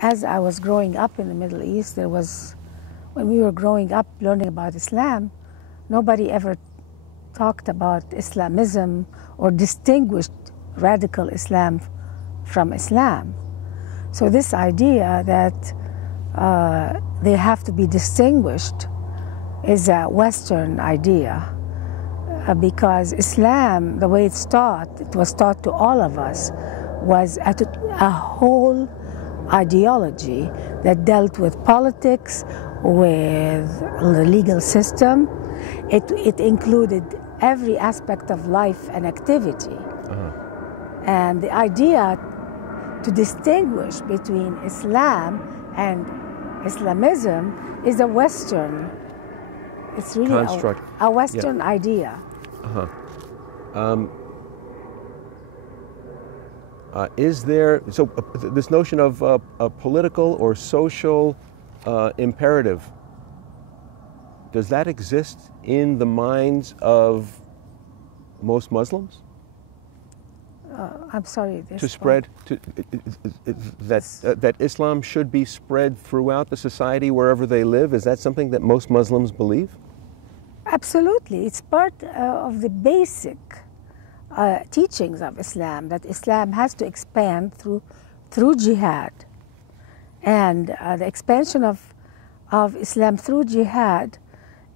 as I was growing up in the Middle East, when we were growing up learning about Islam, nobody ever talked about Islamism or distinguished radical Islam from Islam. So this idea that they have to be distinguished is a Western idea, because Islam, the way it was taught to all of us, was a whole ideology that dealt with politics, with the legal system. It included every aspect of life and activity. And the idea to distinguish between Islam and Islamism is a Western, it's really a Western idea. Is there, so this notion of a political or social imperative, does that exist in the minds of most Muslims? I'm sorry. To spread, that Islam should be spread throughout the society wherever they live, is that something that most Muslims believe? Absolutely. It's part of the basic teachings of Islam, that Islam has to expand through jihad. And the expansion of Islam through jihad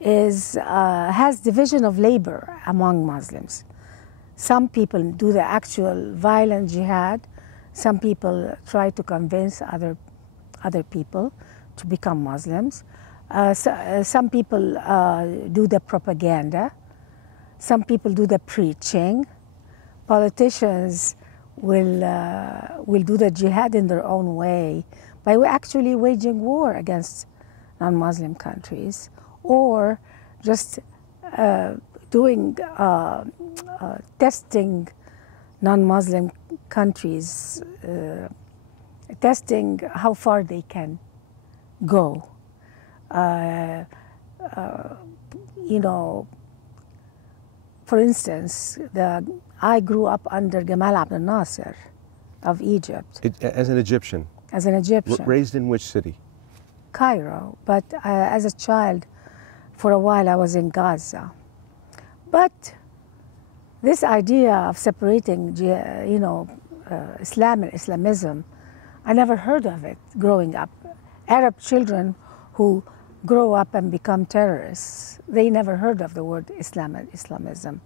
has division of labor among Muslims. Some people do the actual violent jihad. Some people try to convince other people to become Muslims. Some people do the propaganda. Some people do the preaching. Politicians will do the jihad in their own way by actually waging war against non-Muslim countries, or just testing non-Muslim countries, testing how far they can go. For instance, I grew up under Gamal Abdel Nasser of Egypt. As an Egyptian? As an Egyptian. Raised in which city? Cairo, but as a child, for a while I was in Gaza. But this idea of separating, Islam and Islamism, I never heard of it growing up. Arab children who grow up and become terrorists, they never heard of the word Islam and Islamism.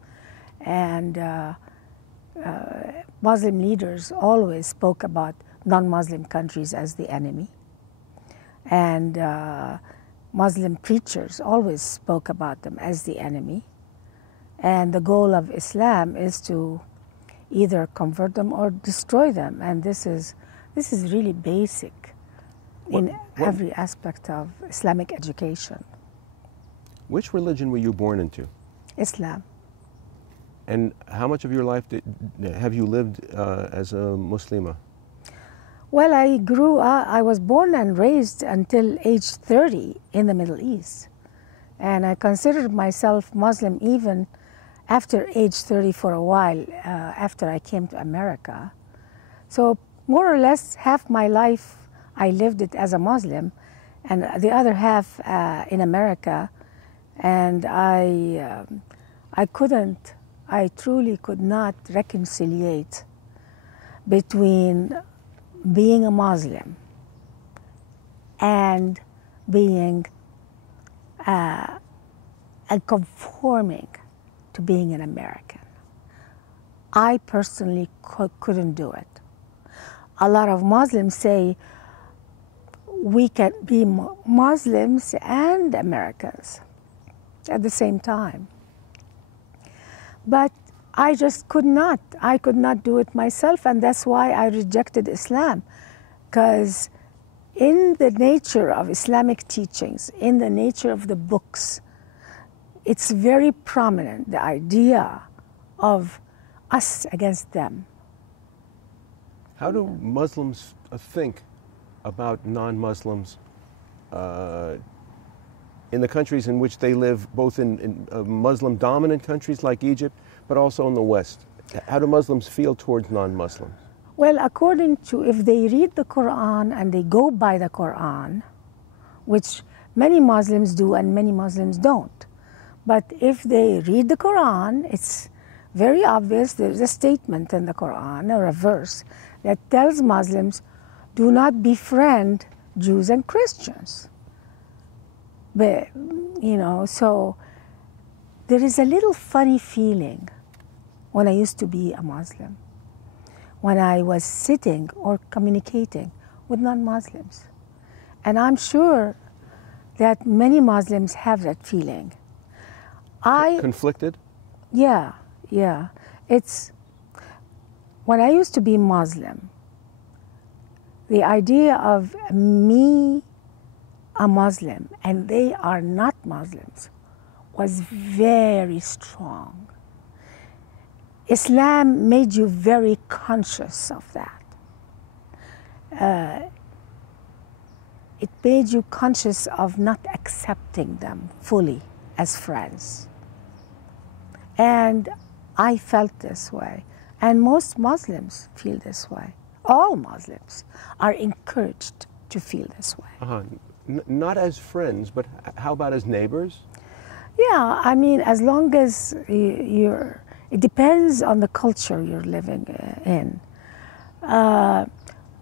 And Muslim leaders always spoke about non-Muslim countries as the enemy. And Muslim preachers always spoke about them as the enemy. And the goal of Islam is to either convert them or destroy them. And this is really basic in every aspect of Islamic education. Which religion were you born into? Islam. And how much of your life have you lived as a Muslima? Well, I was born and raised until age 30 in the Middle East. And I considered myself Muslim even after age 30 for a while, after I came to America. So more or less half my life I lived it as a Muslim, and the other half in America. And I truly could not reconciliate between being a Muslim and being and conforming to being an American. I personally couldn't do it. A lot of Muslims say we can be Muslims and Americans at the same time. But I just could not. I could not do it myself, and that's why I rejected Islam. Because in the nature of Islamic teachings, in the nature of the books, it's very prominent, the idea of us against them. How do Muslims think about non-Muslims in the countries in which they live, both in Muslim-dominant countries like Egypt, but also in the West? How do Muslims feel towards non-Muslims? Well, according to, if they read the Quran and they go by the Quran, which many Muslims do and many Muslims don't, but if they read the Quran, it's very obvious there's a statement in the Quran or a verse that tells Muslims, do not befriend Jews and Christians. But, you know, so there is a little funny feeling when I used to be a Muslim, when I was sitting or communicating with non-Muslims. And I'm sure that many Muslims have that feeling. Conflicted? Yeah. It's, when I used to be Muslim, the idea of me, a Muslim, and they are not Muslims, was very strong. Islam made you very conscious of that. It made you conscious of not accepting them fully as friends. And I felt this way. And most Muslims feel this way. All Muslims are encouraged to feel this way. Not as friends, but how about as neighbors? Yeah, I mean, as long as you're, it depends on the culture you're living in.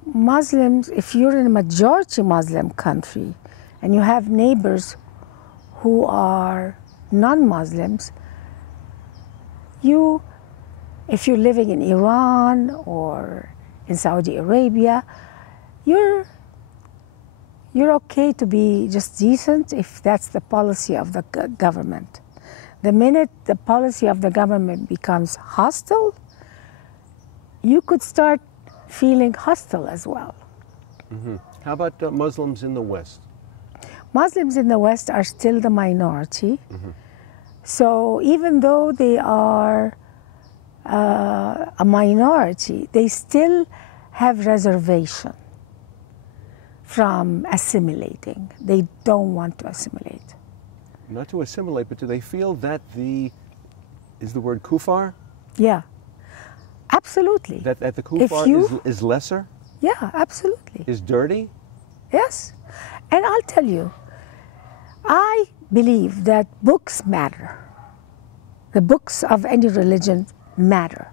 Muslims, if you're in a majority Muslim country and you have neighbors who are non-Muslims, if you're living in Iran or in Saudi Arabia, you're okay to be just decent if that's the policy of the government. The minute the policy of the government becomes hostile, you could start feeling hostile as well. Mm-hmm. How about Muslims in the West? Muslims in the West are still the minority. Mm-hmm. So even though they are a minority, they still have reservation from assimilating. They don't want to assimilate. Not to assimilate, but do they feel that is the word kufar? Yeah, absolutely. That the kufar is lesser? Yeah, absolutely. Is dirty? Yes. And I'll tell you, I believe that books matter. The books of any religion matter.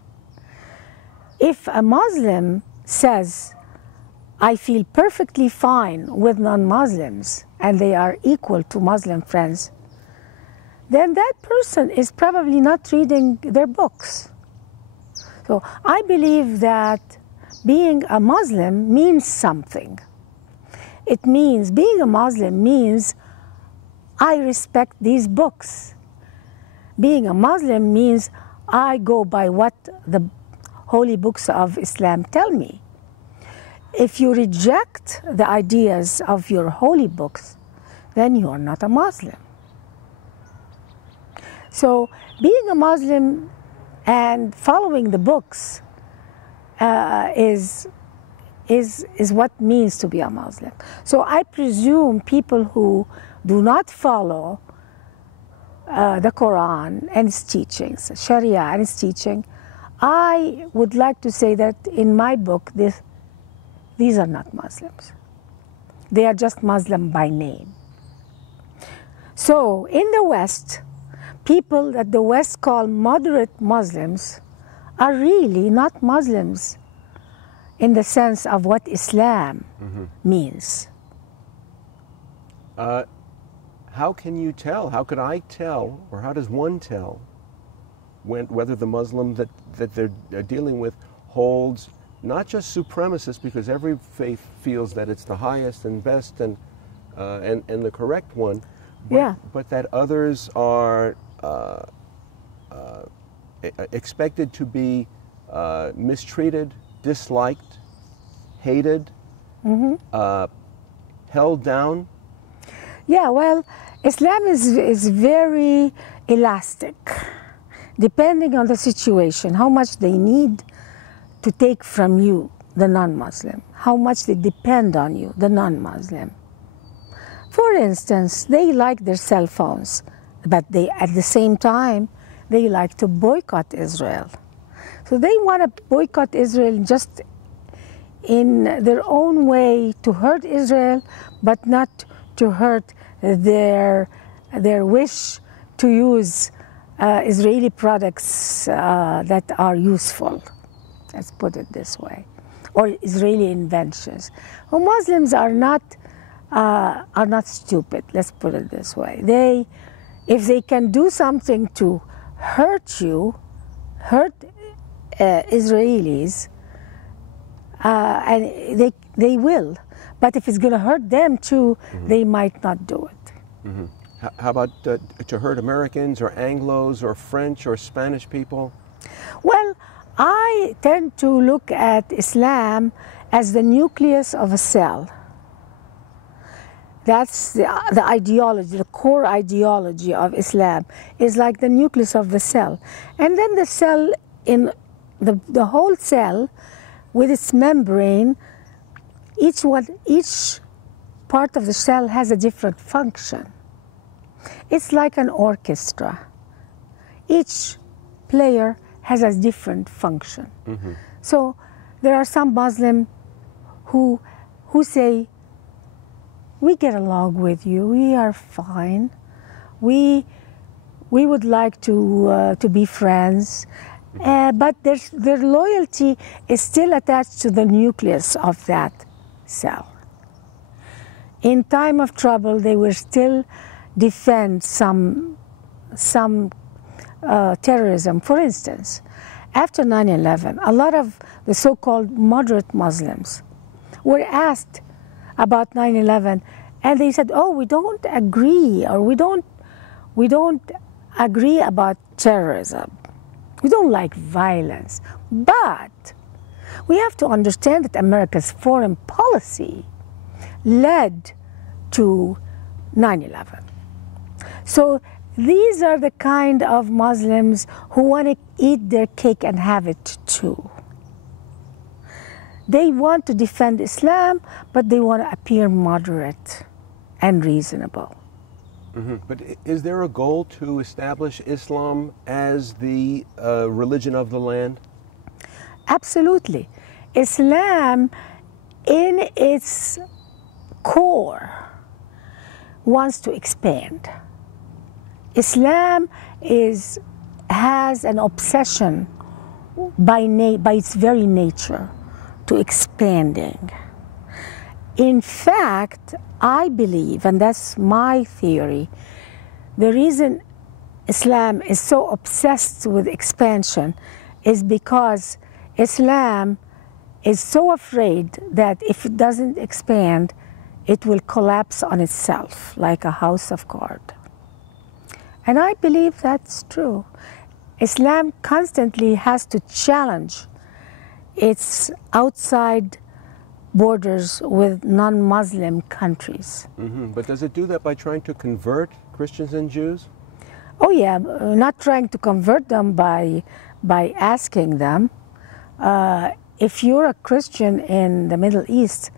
If a Muslim says, I feel perfectly fine with non-Muslims and they are equal to Muslim friends, then that person is probably not reading their books. So I believe that being a Muslim means something. It means, being a Muslim means I respect these books. Being a Muslim means I go by what the holy books of Islam tell me. If you reject the ideas of your holy books, then you are not a Muslim. So being a Muslim and following the books is what means to be a Muslim. So I presume people who do not follow the Quran and its teachings, Sharia and its teaching, I would like to say that in my book, these are not Muslims. They are just Muslim by name. So in the West, people that the West call moderate Muslims are really not Muslims in the sense of what Islam means. How can you tell? How could I tell, or how does one tell, whether the Muslim that they're dealing with holds not just supremacist, because every faith feels that it's the highest and best and the correct one, but that others are expected to be mistreated, disliked, hated, held down? Yeah, well, Islam is very elastic, depending on the situation, how much they need to take from you, the non-Muslim, how much they depend on you, the non-Muslim. For instance, they like their cell phones, but at the same time, they like to boycott Israel. So they want to boycott Israel just in their own way to hurt Israel, but not to hurt their wish to use Israeli products that are useful. Let's put it this way, or Israeli inventions. Well, Muslims are not stupid. Let's put it this way. If they can do something to hurt you, hurt Israelis, and they will. But if it's going to hurt them too, they might not do it. How about to hurt Americans or Anglos or French or Spanish people? Well, I tend to look at Islam as the nucleus of a cell. That's the ideology, the core ideology of Islam is like the nucleus of the cell. And then the cell, in the whole cell with its membrane, each part of the cell has a different function. It's like an orchestra. Each player has a different function. So there are some Muslims who say, we get along with you, we are fine, we would like to be friends, but their loyalty is still attached to the nucleus of that cell. In time of trouble, they will still defend some terrorism. For instance, after 9/11, a lot of the so-called moderate Muslims were asked about 9/11, and they said, "Oh, we don't agree, or we don't agree about terrorism. We don't like violence, but we have to understand that America's foreign policy led to 9/11." So these are the kind of Muslims who want to eat their cake and have it too. They want to defend Islam, but they want to appear moderate and reasonable. But is there a goal to establish Islam as the religion of the land? Absolutely. Islam, in its core, wants to expand. Islam has an obsession by its very nature to expanding. In fact, I believe, and that's my theory, the reason Islam is so obsessed with expansion is because Islam is so afraid that if it doesn't expand, it will collapse on itself like a house of cards. And I believe that's true. Islam constantly has to challenge its outside borders with non-Muslim countries. But does it do that by trying to convert Christians and Jews? Oh yeah, not trying to convert them by asking them. If you're a Christian in the Middle East,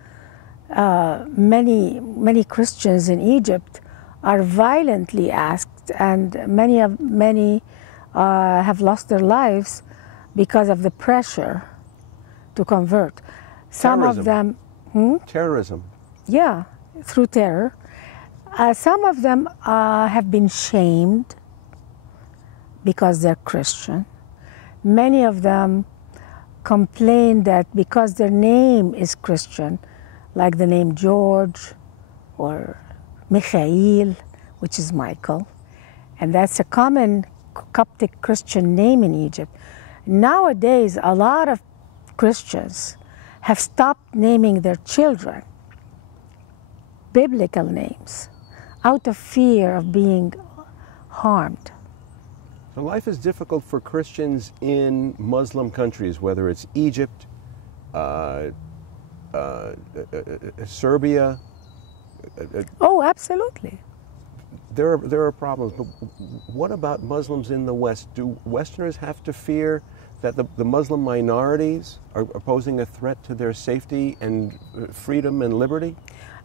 many Christians in Egypt are violently asked, and many have lost their lives because of the pressure to convert. Some Terrorism. of them, Terrorism. yeah, through terror. Some of them have been shamed because they're Christian. Many of them complain that because their name is Christian, like the name George or Mikhail, which is Michael, and that's a common Coptic Christian name in Egypt. Nowadays, a lot of Christians have stopped naming their children biblical names out of fear of being harmed. So life is difficult for Christians in Muslim countries, whether it's Egypt, Serbia. Oh, absolutely. There are problems, but what about Muslims in the West? Do Westerners have to fear that the Muslim minorities are posing a threat to their safety and freedom and liberty?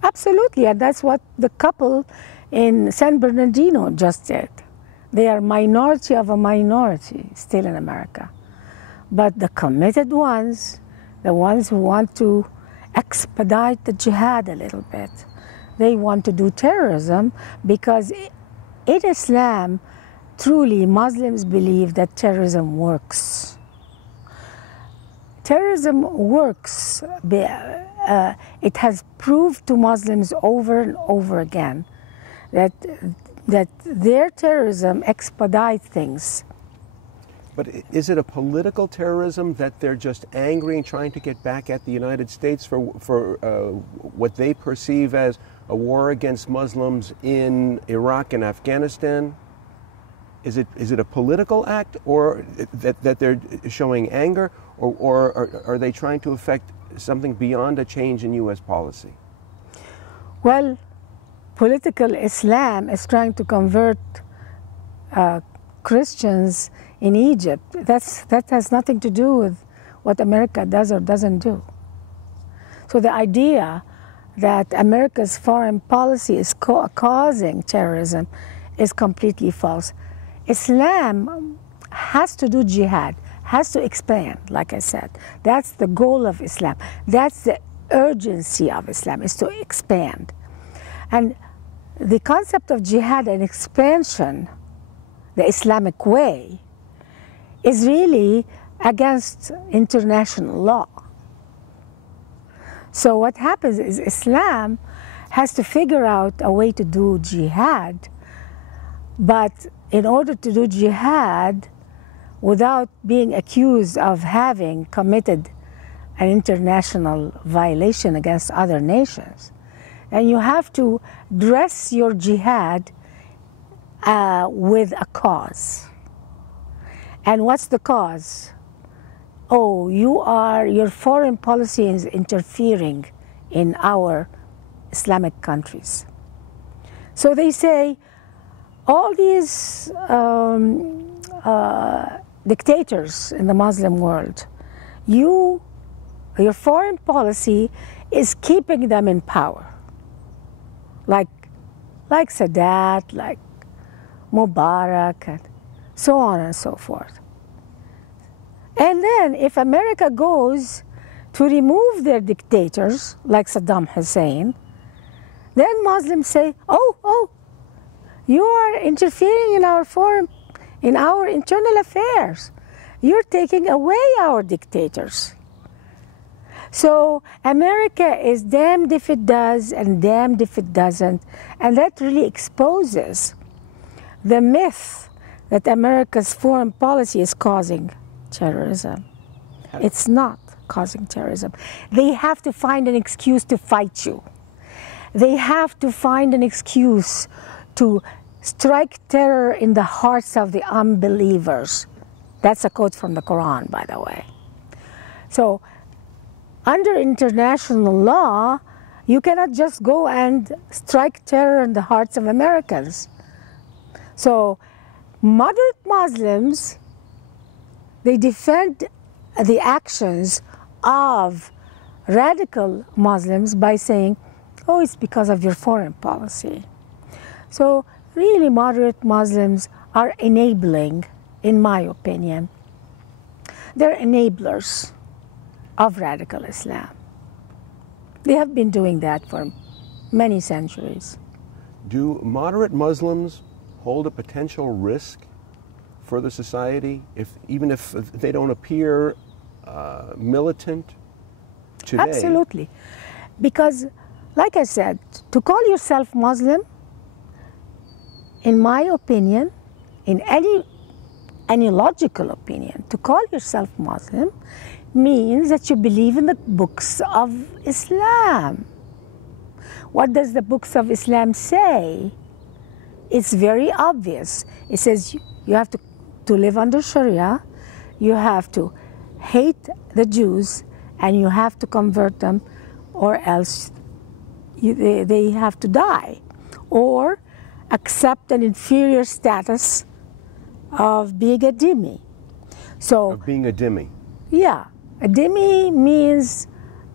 Absolutely, and that's what the couple in San Bernardino just did. They are minority of a minority still in America. But the committed ones, the ones who want to expedite the jihad a little bit. They want to do terrorism because in Islam, truly Muslims believe that terrorism works. Terrorism works. It has proved to Muslims over and over again that their terrorism expedites things. But is it a political terrorism that they're just angry and trying to get back at the United States for what they perceive as a war against Muslims in Iraq and Afghanistan? Is it a political act, or that they're showing anger, or are they trying to affect something beyond a change in U.S. policy? Well, political Islam is trying to convert Christians in Egypt. That has nothing to do with what America does or doesn't do. So the idea that America's foreign policy is causing terrorism is completely false. Islam has to do jihad, has to expand, like I said. That's the goal of Islam. That's the urgency of Islam, is to expand. And the concept of jihad and expansion, the Islamic way, is really against international law. So what happens is Islam has to figure out a way to do jihad, but in order to do jihad without being accused of having committed an international violation against other nations, and you have to dress your jihad with a cause. And what's the cause? Oh, your foreign policy is interfering in our Islamic countries. So they say, all these dictators in the Muslim world, your foreign policy is keeping them in power. Like Sadat, like Mubarak, and so on and so forth. And then if America goes to remove their dictators, like Saddam Hussein, then Muslims say, oh, you are interfering in our internal affairs. You're taking away our dictators. So America is damned if it does and damned if it doesn't. And that really exposes the myth that America's foreign policy is causing terrorism. It's not causing terrorism. They have to find an excuse to fight you. They have to find an excuse to strike terror in the hearts of the unbelievers. That's a quote from the Quran, by the way. So, under international law, you cannot just go and strike terror in the hearts of Americans. So, moderate Muslims, they defend the actions of radical Muslims by saying, oh, it's because of your foreign policy. So, really moderate Muslims are enabling, in my opinion. They're enablers of radical Islam. They have been doing that for many centuries. Do moderate Muslims hold a potential risk for the society, even if they don't appear militant today? Absolutely. Because, like I said, to call yourself Muslim, in my opinion, in any logical opinion, to call yourself Muslim means that you believe in the books of Islam. What does the books of Islam say? It's very obvious. It says you have to live under Sharia, you have to hate the Jews, and you have to convert them, or else they have to die, or accept an inferior status of being a dhimmi. So, of being a dhimmi? Yeah. A dhimmi means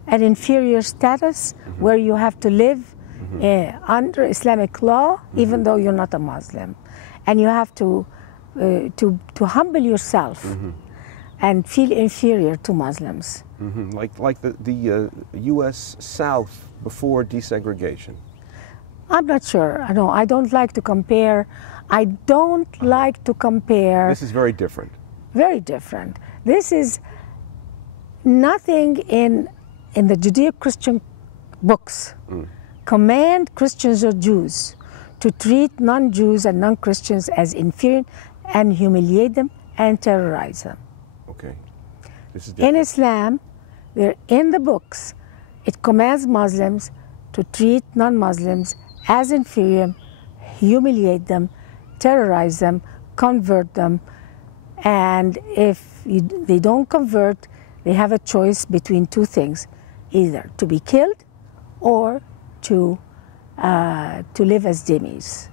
an inferior status where you have to live under Islamic law, even though you're not a Muslim. And you have to humble yourself and feel inferior to Muslims. Mm-hmm. Like the U.S. South before desegregation. I'm not sure. No, I don't like to compare. I don't like to compare. This is very different. Very different. This is nothing in the Judeo-Christian books command Christians or Jews to treat non-Jews and non-Christians as inferior and humiliate them and terrorize them. Okay. This is In different. Islam, in the books, it commands Muslims to treat non-Muslims as inferior, humiliate them, terrorize them, convert them, and if they don't convert, they have a choice between two things: either to be killed or to live as dhimmis.